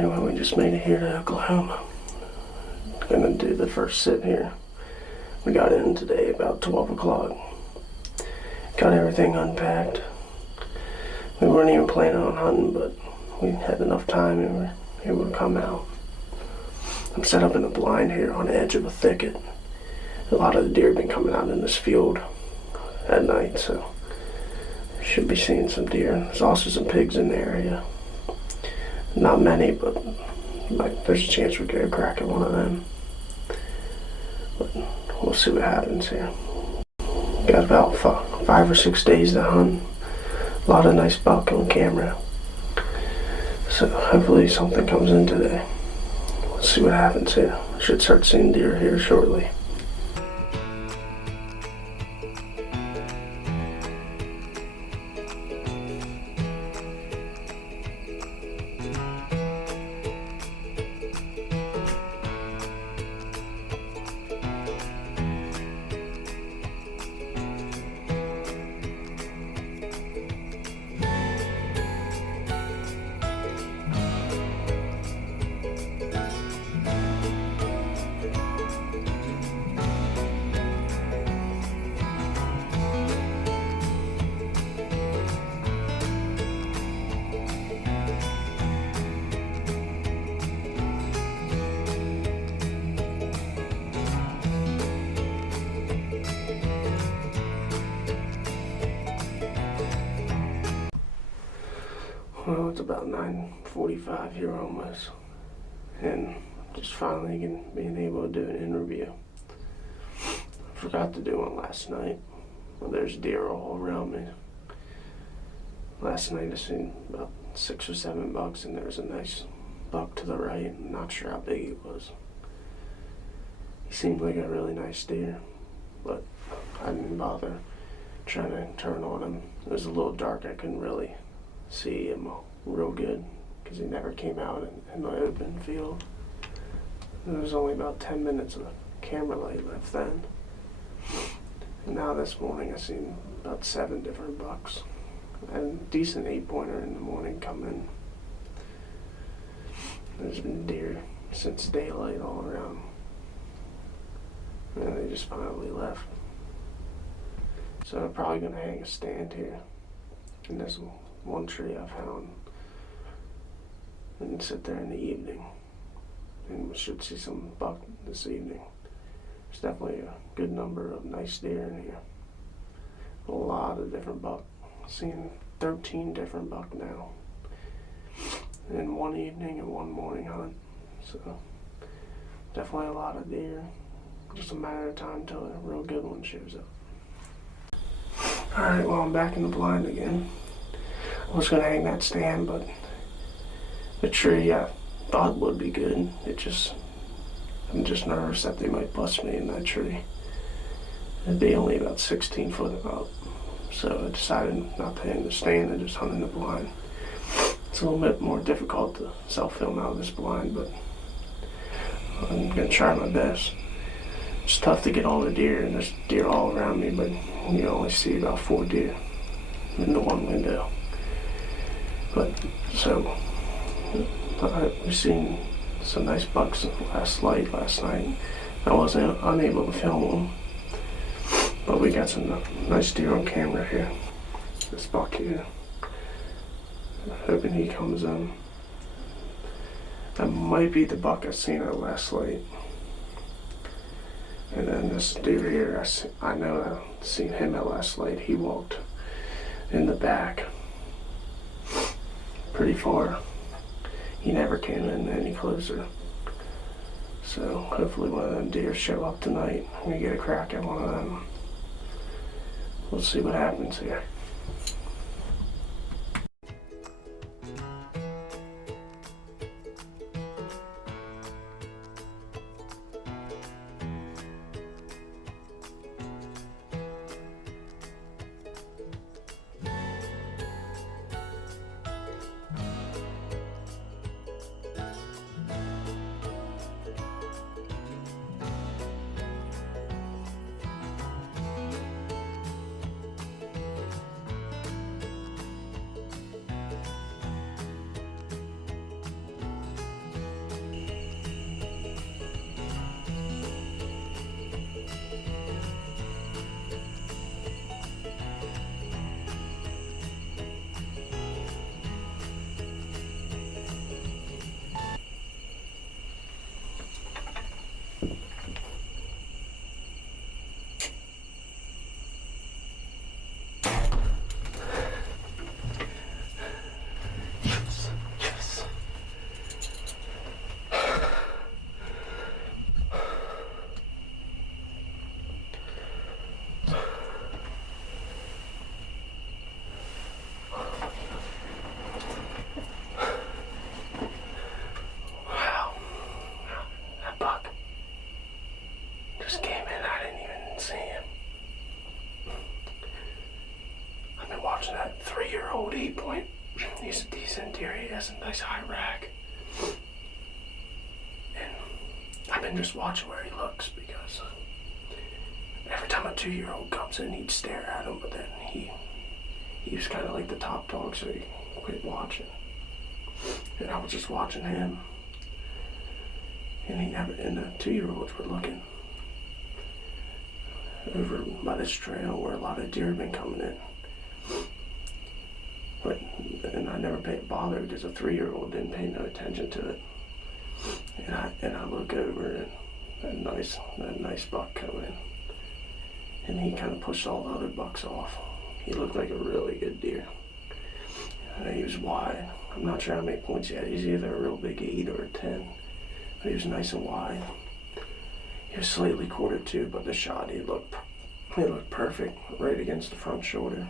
Anyway, we just made it here to Oklahoma. Gonna do the first sit here. We got in today about 12 o'clock. Got everything unpacked. We weren't even planning on hunting, but we had enough time and we were able to come out. I'm set up in a blind here on the edge of a thicket. A lot of the deer have been coming out in this field at night, so should be seeing some deer. There's also some pigs in the area. Not many, but like there's a chance we get a crack at one of them. But we'll see what happens here. Got about 5 or 6 days to hunt. A lot of nice buck on camera. So hopefully something comes in today. Let's see what happens here. Should start seeing deer here shortly. Well, it's about 9:45 here almost, and just finally being able to do an interview. I forgot to do one last night. Well, there's deer all around me. Last night I seen about 6 or 7 bucks, and there's a nice buck to the right. I'm not sure how big he was. He seemed like a really nice deer, but I didn't bother trying to turn on him. It was a little dark. I couldn't really see him real good because he never came out in the open field. There was only about 10 minutes of camera light left then. And now this morning I seen about 7 different bucks. I had a decent 8-pointer in the morning come in. There's been deer since daylight all around. And they just finally left. So I'm probably gonna hang a stand here in this one tree I found and sit there in the evening, and we should see some buck this evening. There's definitely a good number of nice deer in here. A lot of different buck. Seeing 13 different buck now in one evening and one morning hunt. So definitely a lot of deer. Just a matter of time till a real good one shows up. Alright, well, I'm back in the blind again. I was going to hang that stand, but the tree I thought would be good. I'm just nervous that they might bust me in that tree. It'd be only about 16 foot up. So I decided not to hang the stand and just hunt in the blind. It's a little bit more difficult to self-film out of this blind, but I'm going to try my best. It's tough to get all the deer, and there's deer all around me, but you only see about 4 deer in the one window. But so we've seen some nice bucks last night. I wasn't unable to film them, but we got some nice deer on camera here. This buck here. Hoping he comes in. That might be the buck I seen at last light. And then this deer here, I know I seen him at last light. He walked in the back pretty far. He never came in any closer. So hopefully one of them deer show up tonight and we get a crack at one of them. We'll see what happens here. watching that 3-year-old 8-point. He's a decent deer. He has a nice high rack. And I've been just watching where he looks because every time a 2-year-old comes in, he'd stare at him, but then he was kind of like the top dog, so he quit watching. And I was just watching him. And the 2-year-olds were looking over by this trail where a lot of deer have been coming in. And I never bothered because a 3-year-old didn't pay no attention to it. And I look over and that nice buck come in. And he kind of pushed all the other bucks off. He looked like a really good deer. He was wide. I'm not sure how many points he had. He's either a real big 8 or a 10. But he was nice and wide. He was slightly quartered too, but the shot, he looked perfect right against the front shoulder.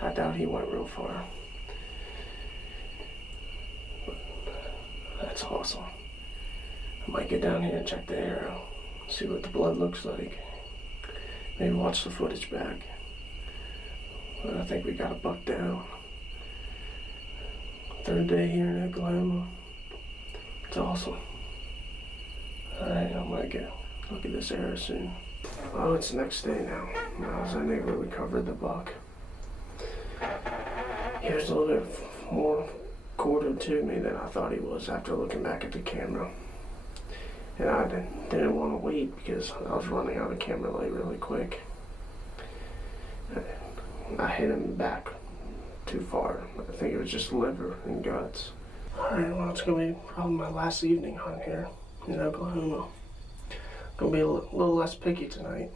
I doubt he went real far. But that's awesome. I might get down here and check the arrow, see what the blood looks like. Maybe watch the footage back. But I think we got a buck down. 3rd day here in Oklahoma. It's awesome. Alright, I'm gonna go look at this arrow soon. Oh, it's the next day now. I think we recovered the buck. He was a little bit more quartered to me than I thought he was after looking back at the camera. And I didn't want to wait because I was running out of camera light really quick. I hit him back too far. I think it was just liver and guts. Alright, well, it's going to be probably my last evening hunt here in Oklahoma. Going to be a little less picky tonight.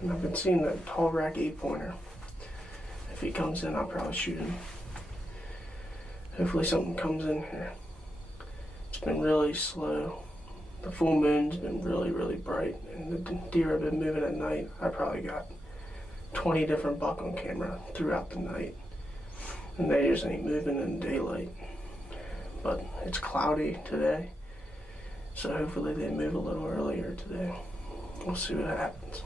And I've been seeing that tall rack 8-pointer. If he comes in, I'll probably shoot him. Hopefully something comes in here. It's been really slow. The full moon's been really, really bright, and the deer have been moving at night. I probably got 20 different buck on camera throughout the night, and they just ain't moving in daylight. But it's cloudy today, so hopefully they move a little earlier today. We'll see what happens.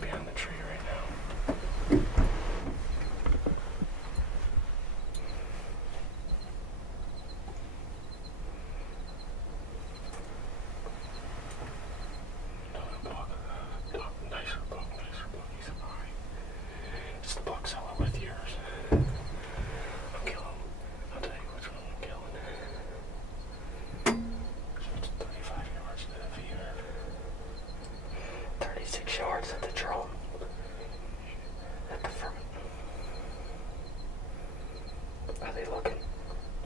Behind the tree right now. Nicer buck. He's a high. It's the buck selling with yours. I'm killing. I'll tell you which one I'm killing. So it's 35 yards to the feeder. 36 yards at the drum. At the front. Are they looking?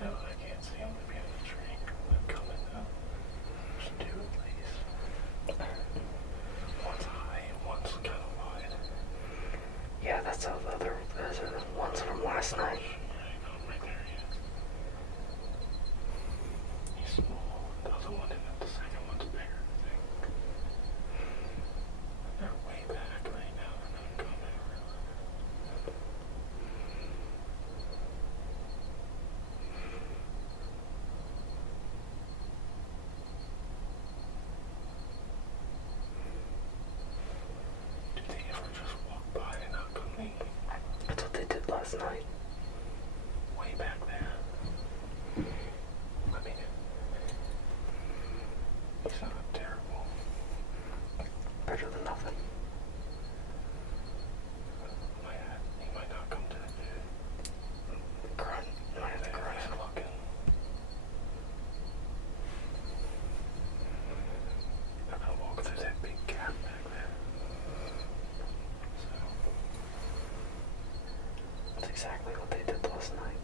No, I can't see them behind the tree. I'm coming though. There's 2 at least. One's high and one's kind of wide. Yeah, that's how the other, those are the ones from last night. Right there he is. He's small. The other one and the second one's bigger, I think. They're way back right now. They're not coming really. Do they ever just walk by and not come in? That's what they did last night. Way back there. I mean, he's not terrible. Better than nothing. He might not come to the grunt. He might have to grunt and looking. I'm gonna walk through that big gap back there. So, that's exactly what they did last night.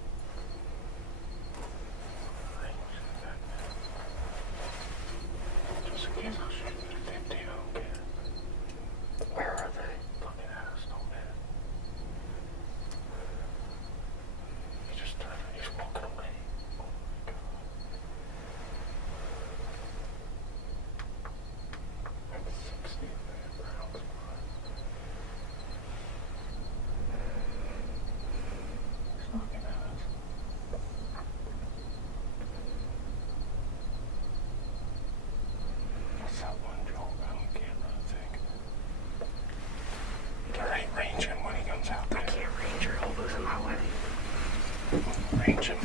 Range him.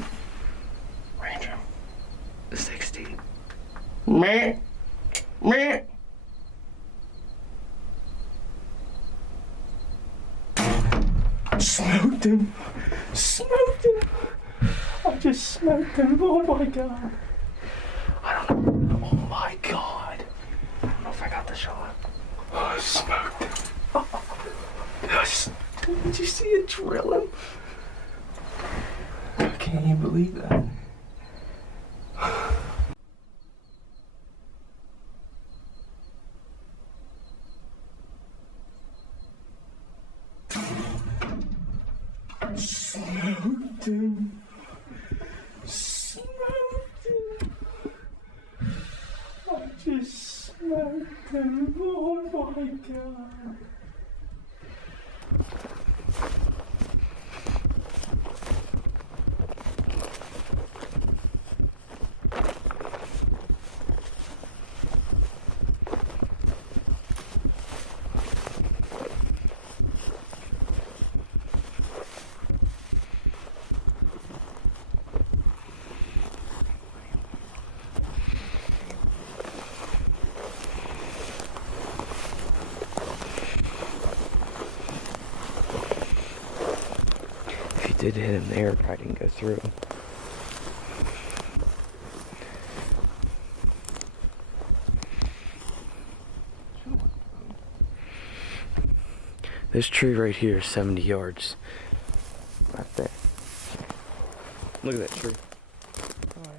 Range him. 60. Meh. Meh. Smoked him. Smoked him. I just smoked him. Oh my god. I don't know. Oh my god. I don't know if I got the shot. Oh, I smoked him. Yes. Did you see it drill him? I can't even believe that. Smoked him. Smoked him. I just smoked him. Oh my god. Did hit him there, probably didn't go through. This tree right here is 70 yards. Right there. Look at that tree. Oh, yeah.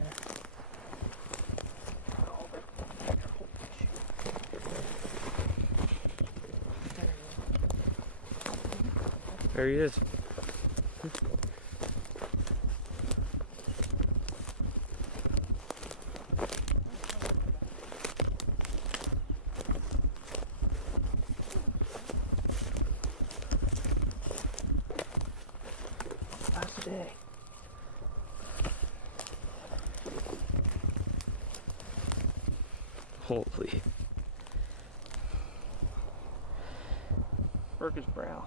There he is. Last day. Holy. Broke his brow.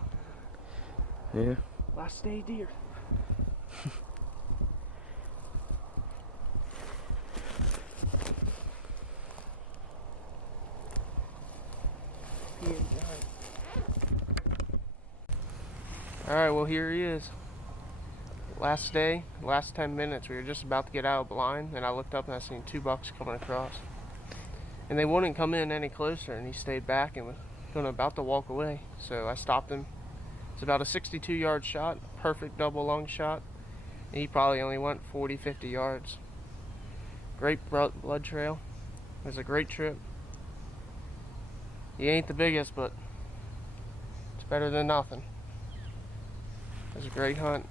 Yeah. Last day deer. Alright, well here he is. Last day, last 10 minutes, we were just about to get out of blind, and I looked up and I seen 2 bucks coming across. And they wouldn't come in any closer, and he stayed back and was about to walk away. So I stopped him. It's about a 62-yard shot, perfect double lung shot. And he probably only went 40, 50 yards. Great blood trail. It was a great trip. He ain't the biggest, but it's better than nothing. It was a great hunt.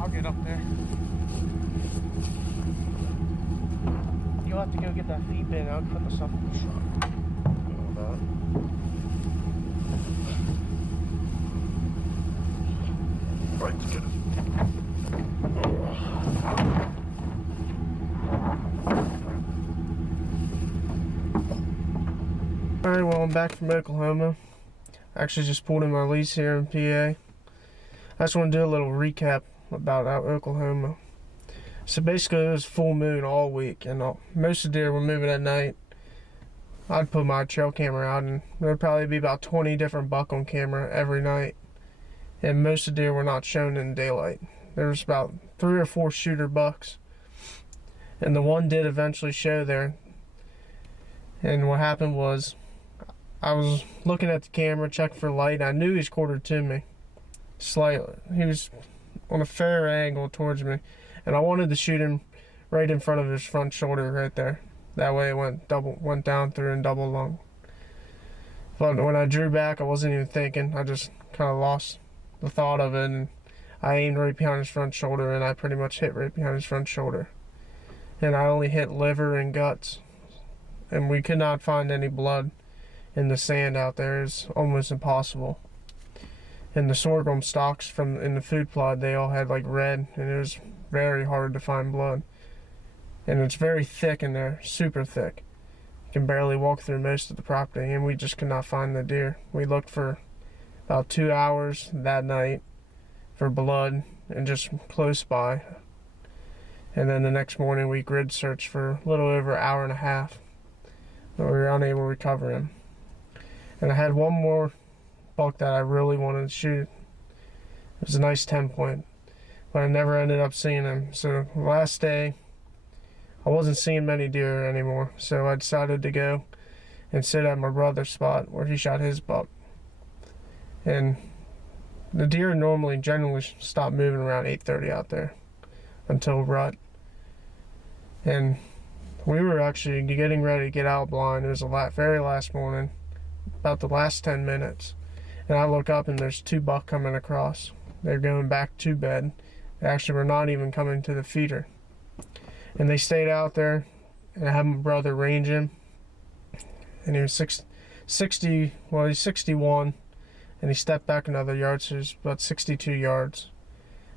I'll get up there. You'll have to go get that feed bin out and put the stuff in the truck. Right, let's get it. Alright, well I'm back from Oklahoma. I actually just pulled in my lease here in PA. I just want to do a little recap about Oklahoma. So basically it was full moon all week, and most of the deer were moving at night. I'd put my trail camera out and there would probably be about 20 different buck on camera every night. And most of the deer were not shown in daylight. There was about 3 or 4 shooter bucks. And the one did eventually show there. And what happened was, I was looking at the camera, checking for light, and I knew he was quartered to me. Slightly. He was on a fair angle towards me. And I wanted to shoot him right in front of his front shoulder right there. That way it went down through and double lung. But when I drew back, I wasn't even thinking. I just kind of lost the thought of it, and I aimed right behind his front shoulder, and I pretty much hit right behind his front shoulder. and I only hit liver and guts, and we could not find any blood in the sand out there. It's almost impossible. And the sorghum stalks from in the food plot, they all had like red, and it was very hard to find blood. And it's very thick in there, super thick. You can barely walk through most of the property, and we just could not find the deer. We looked for about 2 hours that night for blood and just close by. And then the next morning we grid searched for a little over an hour and a half, but we were unable to recover him. And I had one more buck that I really wanted to shoot. It was a nice 10-point, but I never ended up seeing him. So the last day, I wasn't seeing many deer anymore, so I decided to go and sit at my brother's spot where he shot his buck. And the deer generally stop moving around 8:30 out there until rut. And we were actually getting ready to get out blind. It was the very last morning, about the last 10 minutes. And I look up and there's 2 buck coming across. They're going back to bed. They actually were not even coming to the feeder. And they stayed out there, and I had my brother range him. And he was 60, well, he's 61, and he stepped back another yard, so he's about 62 yards.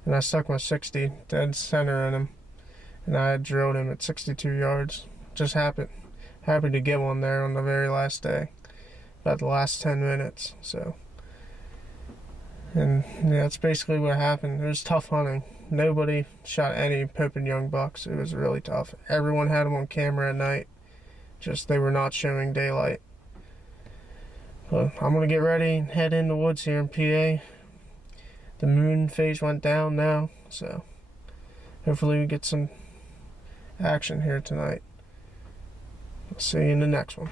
And I stuck my 60 dead center in him, and I drilled him at 62 yards. Just happy to get one there on the very last day, about the last 10 minutes. So, and yeah, that's basically what happened. It was tough hunting. Nobody shot any Pope and Young bucks. It was really tough. Everyone had them on camera at night. Just they were not showing daylight. But I'm going to get ready and head in the woods here in PA. The moon phase went down now, so hopefully we get some action here tonight. I'll see you in the next one.